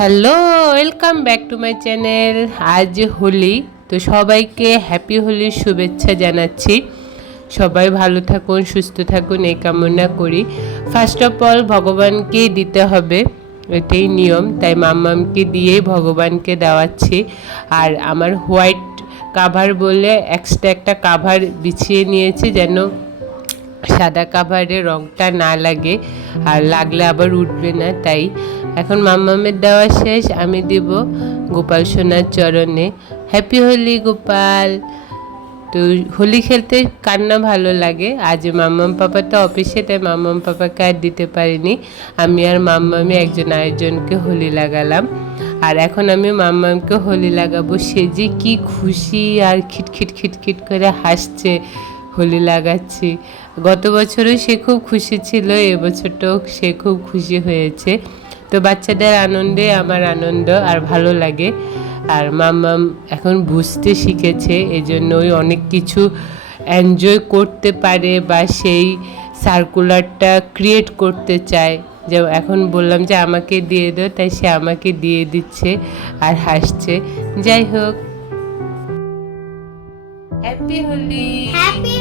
Hello, welcome back to my channel. আজ হোলি, তো সবাইকে হ্যাপি হোলির শুভেচ্ছা জানাচ্ছি। সবাই ভালো থাকুন, সুস্থ থাকুন এই কামনা করি। ফার্স্ট অফ অল ভগবানকে দিতে হবে, এটাই নিয়ম, তাই মাম্মামকে দিয়েই ভগবানকে দেওয়াচ্ছি। আর আমার হোয়াইট কাভার বলে এক্সট্রা একটা কাভার বিছিয়ে নিয়েছি, যেন সাদা কাভারে রঙটা না লাগে, আর লাগলে আবার উঠবে না। তাই এখন মাম্মামের দেওয়া শেষ, আমি দেব গোপাল সোনার চরণে। হ্যাপি হোলি গোপাল। তো হোলি খেলতে কার না ভালো লাগে। আজ মাম্মাম পাপা তো অফিসে, তাই মাম্মাম পাপাকে আর দিতে পারিনি। আমি আর মাম্মামি একজন আরেকজনকে হোলি লাগালাম। আর এখন আমি মাম্মামকে হোলি লাগাবো। সে যে কি খুশি আর খিটখিট খিটখিট করে হাসছে হোলি লাগাচ্ছি। গত বছরও সে খুব খুশি ছিল, এবছরটাও সে খুব খুশি হয়েছে। তো বাচ্চাদের আনন্দে আমার আনন্দ আর ভালো লাগে। আর মাম্মাম এখন বুঝতে শিখেছে, এজন্য ওই অনেক কিছু এনজয় করতে পারে বা সেই সার্কুলারটা ক্রিয়েট করতে চায়। যে এখন বললাম যে আমাকে দিয়ে দাও, তাই সে আমাকে দিয়ে দিচ্ছে আর হাসছে। যাই হোক, হ্যাপি হোলি। হ্যাপি